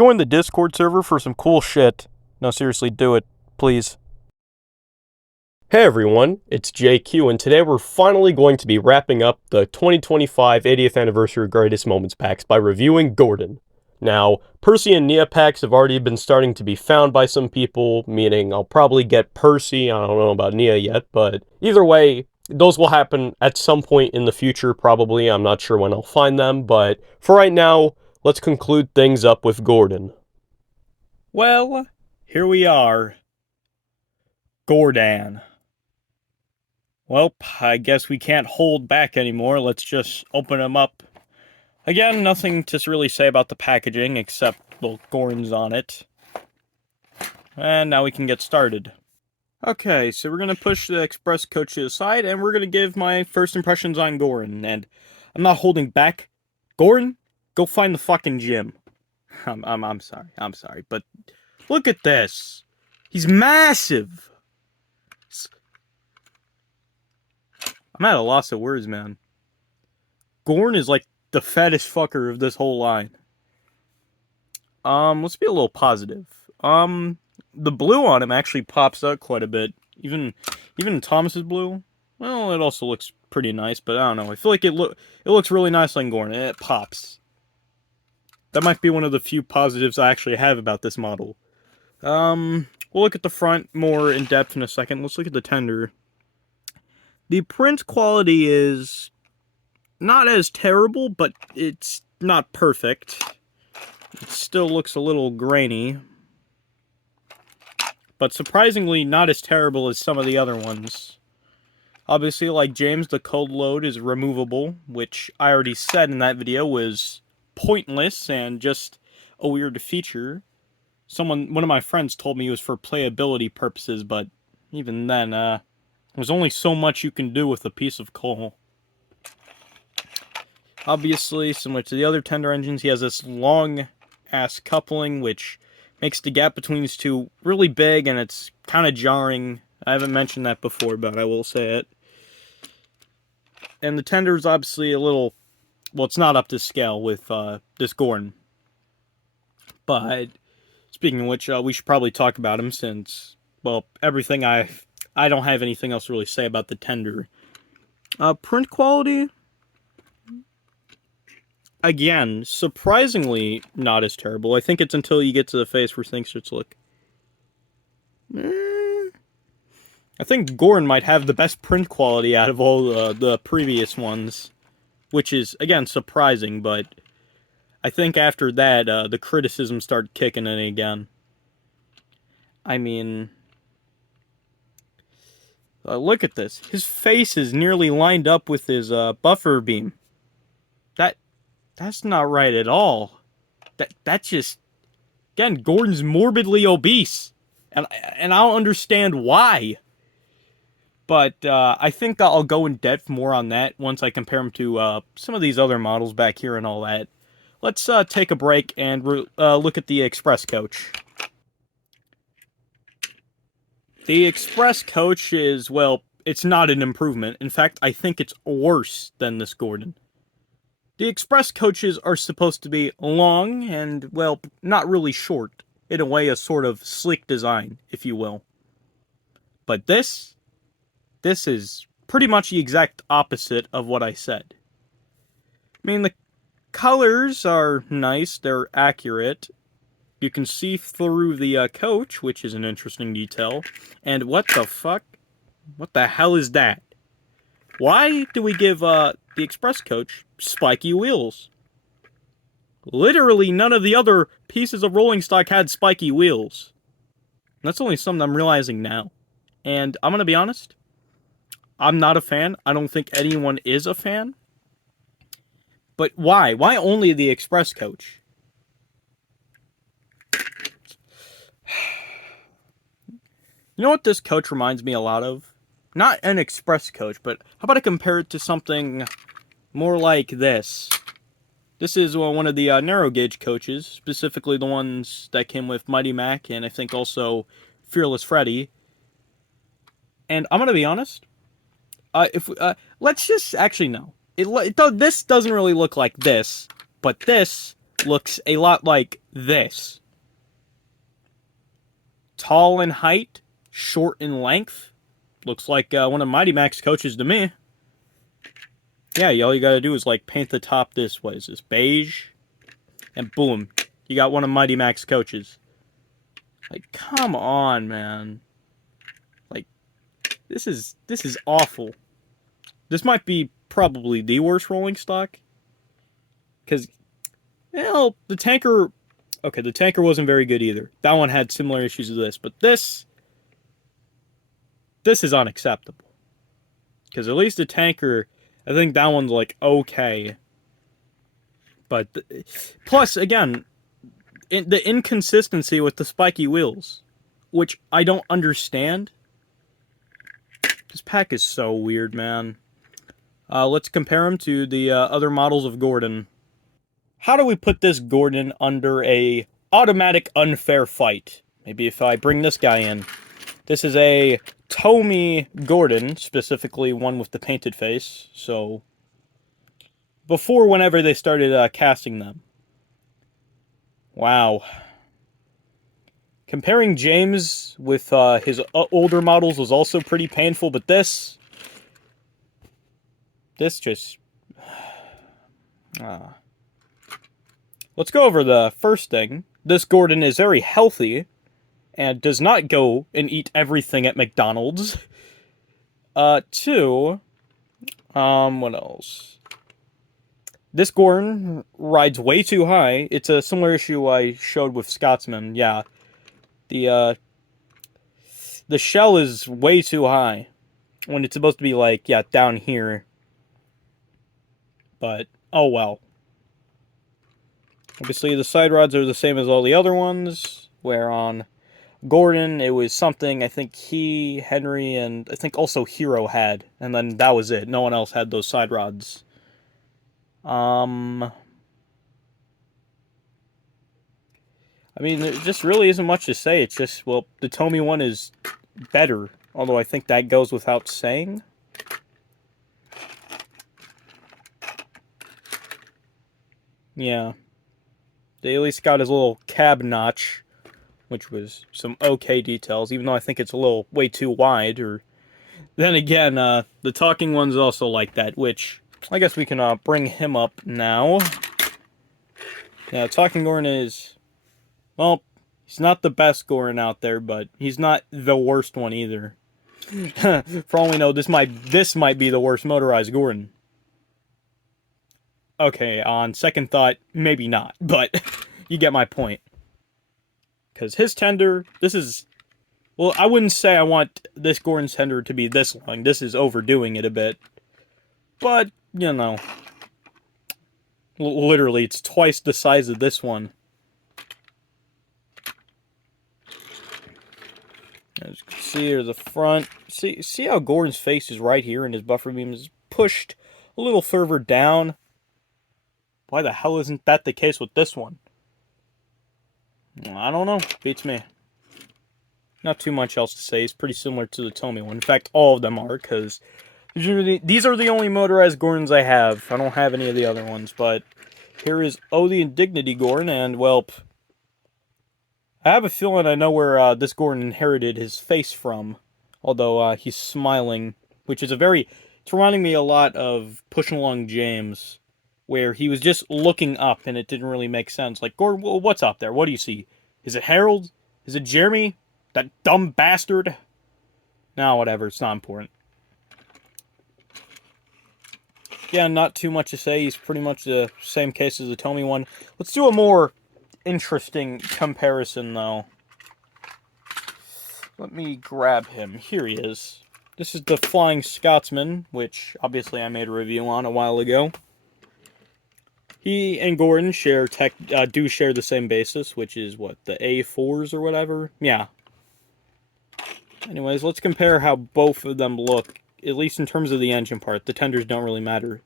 Join the Discord server for some cool shit. No, seriously, do it, please. Hey everyone, it's JQ, and today we're finally going to be wrapping up the 2025 80th Anniversary Greatest Moments packs by reviewing Gordon. Now, Percy and Nia packs have already been starting to be found by some people, meaning I'll probably get Percy. I don't know about Nia yet, but either way, those will happen at some point in the future, probably. I'm not sure when I'll find them, but for right now, let's conclude things up with Gordon. Well, here we are. Gordan. Well, I guess we can't hold back anymore. Let's just open them up. Again, nothing to really say about the packaging, except, well, Gordon's on it. And now we can get started. Okay, so we're going to push the Express Coach to the side, and we're going to give my first impressions on Gordon. And I'm not holding back. Gordon, go find the fucking gym. I'm sorry, but look at this. He's massive. I'm at a loss of words, man. Gordon is like the fattest fucker of this whole line. Let's be a little positive. The blue on him actually pops out quite a bit. Even Thomas's blue. Well, it also looks pretty nice, but I don't know. I feel like it looks really nice on Gordon. It pops. That might be one of the few positives I actually have about this model. We'll look at the front more in depth in a second. Let's look at the tender. The print quality is not as terrible, but it's not perfect. It still looks a little grainy. But surprisingly not as terrible as some of the other ones. Obviously, like James, the cold load is removable, which I already said in that video was pointless and just a weird feature. One of my friends told me it was for playability purposes, but even then, there's only so much you can do with a piece of coal. Obviously, similar to the other tender engines, he has this long-ass coupling, which makes the gap between these two really big, and it's kind of jarring. I haven't mentioned that before, but I will say it. And the tender is obviously a little... Well, it's not up to scale with this Gordon. But, speaking of which, we should probably talk about him since, well, everything I don't have anything else to really say about the tender. Print quality? Again, surprisingly not as terrible. I think it's until you get to the face where things start to look... I think Gordon might have the best print quality out of all the previous ones. Which is, again, surprising, but I think after that, the criticism started kicking in again. I mean... look at this. His face is nearly lined up with his buffer beam. That's not right at all. That's just... Again, Gordon's morbidly obese. And I don't understand why. But I think I'll go in depth more on that once I compare him to some of these other models back here and all that. Let's take a break and look at the Express Coach. The Express Coach is, well, it's not an improvement. In fact, I think it's worse than this Gordon. The Express Coaches are supposed to be long and, well, not really short. In a way, a sort of sleek design, if you will. But this is pretty much the exact opposite of what I said. I mean, the colors are nice, they're accurate. You can see through the coach, which is an interesting detail. And what the fuck? What the hell is that? Why do we give the Express Coach spiky wheels? Literally none of the other pieces of rolling stock had spiky wheels. And that's only something I'm realizing now. And I'm gonna be honest, I'm not a fan. I don't think anyone is a fan. But why? Why only the Express Coach? You know what this coach reminds me a lot of? Not an Express Coach, but how about I compare it to something more like this? This is one of the narrow gauge coaches, specifically the ones that came with Mighty Mac and I think also Fearless Freddy. And I'm gonna be honest. Let's just actually no. This doesn't really look like this, but this looks a lot like this. Tall in height, short in length. Looks like one of Mighty Mac's coaches to me. Yeah, all you gotta do is like paint the top this, what is this, beige? And boom, you got one of Mighty Mac's coaches. Like, come on, man. Like, this is awful. This might be probably the worst rolling stock. Because, well, the tanker... Okay, the tanker wasn't very good either. That one had similar issues to this. But this is unacceptable. Because at least the tanker, I think that one's like okay. But, plus, again, the inconsistency with the spiky wheels, which I don't understand. This pack is so weird, man. Let's compare him to the other models of Gordon. How do we put this Gordon under a automatic unfair fight? Maybe if I bring this guy in. This is a Tommy Gordon, specifically one with the painted face. So, before whenever they started casting them. Wow. Comparing James with his older models was also pretty painful, but this just... Let's go over the first thing. This Gordon is very healthy and does not go and eat everything at McDonald's. Two, what else? This Gordon rides way too high. It's a similar issue I showed with Scotsman. Yeah. The shell is way too high when it's supposed to be like, yeah, down here. But, oh well. Obviously, the side rods are the same as all the other ones, where on Gordon, it was something I think he, Henry, and I think also Hero had, and then that was it. No one else had those side rods. I mean, there just really isn't much to say. It's just, well, the Tommy one is better, although I think that goes without saying. Yeah. They at least got his little cab notch, which was some okay details, even though I think it's a little way too wide. Or then again, the talking one's also like that, which I guess we can bring him up now. Yeah, talking Gordon is, well, he's not the best Gordon out there, but he's not the worst one either. For all we know, this might be the worst motorized Gordon. Okay, on second thought, maybe not, but you get my point. Because his tender, this is... Well, I wouldn't say I want this Gordon's tender to be this long. This is overdoing it a bit. But, you know... Literally, it's twice the size of this one. As you can see, here's the front. See how Gordon's face is right here and his buffer beam is pushed a little further down? Why the hell isn't that the case with this one? I don't know. Beats me. Not too much else to say. It's pretty similar to the Tommy one. In fact, all of them are, because these are the only motorized Gordons I have. I don't have any of the other ones, but here is the Indignity Gordon, and, well, I have a feeling I know where this Gordon inherited his face from, although he's smiling, which is it's reminding me a lot of Pushing Along James, where he was just looking up and it didn't really make sense. Like, Gordon, what's up there? What do you see? Is it Harold? Is it Jeremy? That dumb bastard? No, whatever. It's not important. Yeah, not too much to say. He's pretty much the same case as the Tommy one. Let's do a more interesting comparison, though. Let me grab him. Here he is. This is the Flying Scotsman, which obviously I made a review on a while ago. He and Gordon do share the same basis, which is, what, the A4s or whatever? Yeah. Anyways, let's compare how both of them look, at least in terms of the engine part. The tenders don't really matter.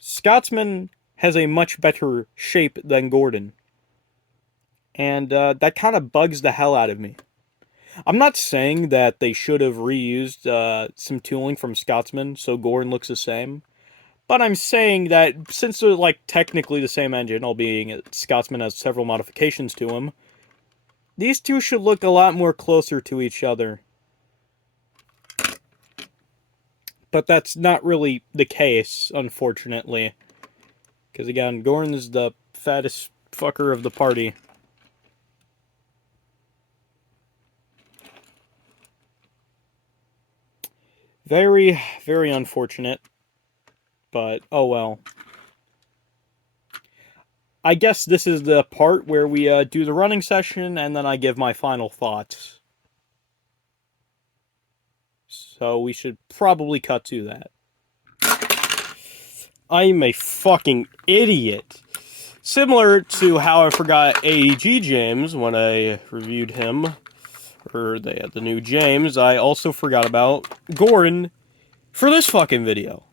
Scotsman has a much better shape than Gordon. And that kind of bugs the hell out of me. I'm not saying that they should have reused some tooling from Scotsman so Gordon looks the same. But I'm saying that since they're like technically the same engine, albeit Scotsman has several modifications to him, these two should look a lot more closer to each other. But that's not really the case, unfortunately. Because again, Gordon is the fattest fucker of the party. Very, very unfortunate. But, oh well. I guess this is the part where we do the running session, and then I give my final thoughts. So we should probably cut to that. I'm a fucking idiot. Similar to how I forgot AEG James when I reviewed him, or they had the new James, I also forgot about Gordon for this fucking video.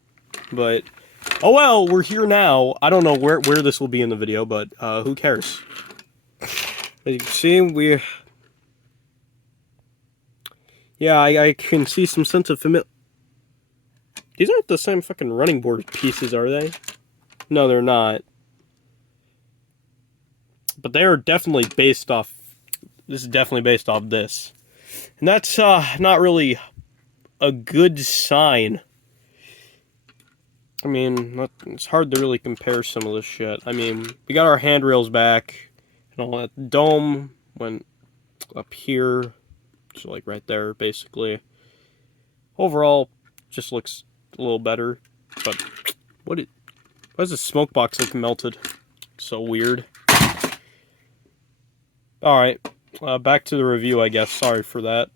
But, oh well, we're here now. I don't know where this will be in the video, but who cares? As you can see, yeah, I can see some sense of familiar. These aren't the same fucking running board pieces, are they? No, they're not. But they are definitely based off. This is definitely based off this. And that's not really a good sign. I mean, it's hard to really compare some of this shit. I mean, we got our handrails back, and all that. Dome went up here, so like right there, basically. Overall, just looks a little better. But why does the smoke box look melted? So weird. All right, back to the review, I guess. Sorry for that.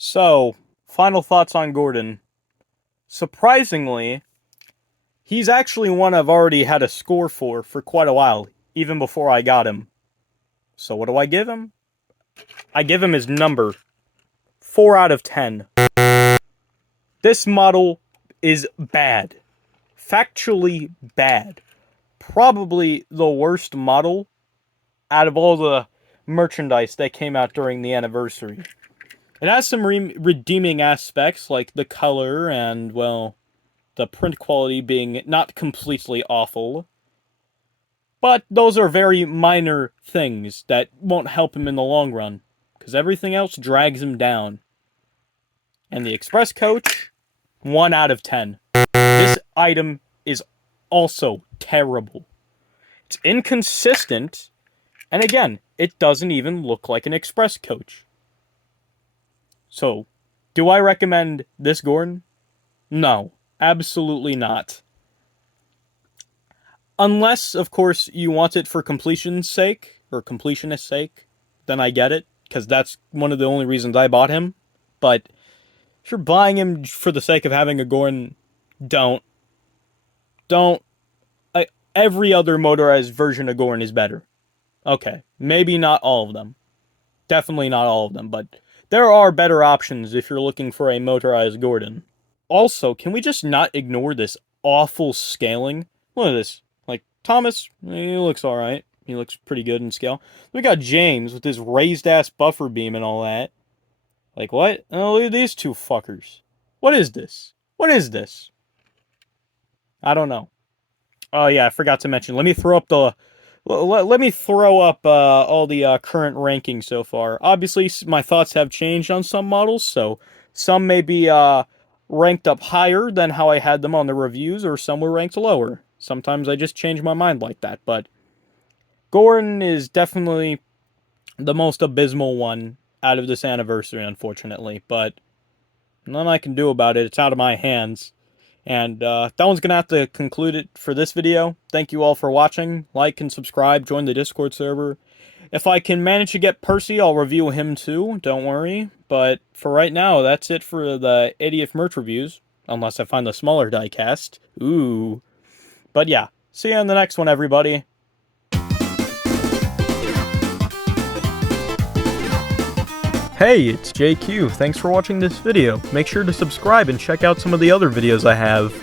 So, final thoughts on Gordon. Surprisingly, he's actually one I've already had a score for quite a while, even before I got him. So what do I give him? I give him his number. 4 out of 10. This model is bad. Factually bad. Probably the worst model out of all the merchandise that came out during the anniversary. It has some redeeming aspects, like the color and, well, the print quality being not completely awful. But those are very minor things that won't help him in the long run, because everything else drags him down. And the Express Coach, 1 out of 10. This item is also terrible. It's inconsistent, and again, it doesn't even look like an Express Coach. So, do I recommend this Gordon? No, absolutely not. Unless, of course, you want it for completion's sake, or completionist's sake, then I get it, because that's one of the only reasons I bought him. But if you're buying him for the sake of having a Gordon, don't. every other motorized version of Gordon is better. Okay, maybe not all of them. Definitely not all of them, but there are better options if you're looking for a motorized Gordon. Also, can we just not ignore this awful scaling? Look at this. Like, Thomas, he looks alright. He looks pretty good in scale. We got James with his raised-ass buffer beam and all that. Like, what? Oh, look at these two fuckers. What is this? What is this? I don't know. Oh, yeah, I forgot to mention. Let me throw up the... Let me throw up all the current rankings so far. Obviously, my thoughts have changed on some models, so some may be ranked up higher than how I had them on the reviews, or some were ranked lower. Sometimes I just change my mind like that, but Gordon is definitely the most abysmal one out of this anniversary, unfortunately, but nothing I can do about it. It's out of my hands. And that one's going to have to conclude it for this video. Thank you all for watching. Like and subscribe. Join the Discord server. If I can manage to get Percy, I'll review him too. Don't worry. But for right now, that's it for the 80th merch reviews. Unless I find the smaller diecast. Ooh. But yeah. See you in the next one, everybody. Hey, it's JQ. Thanks for watching this video. Make sure to subscribe and check out some of the other videos I have.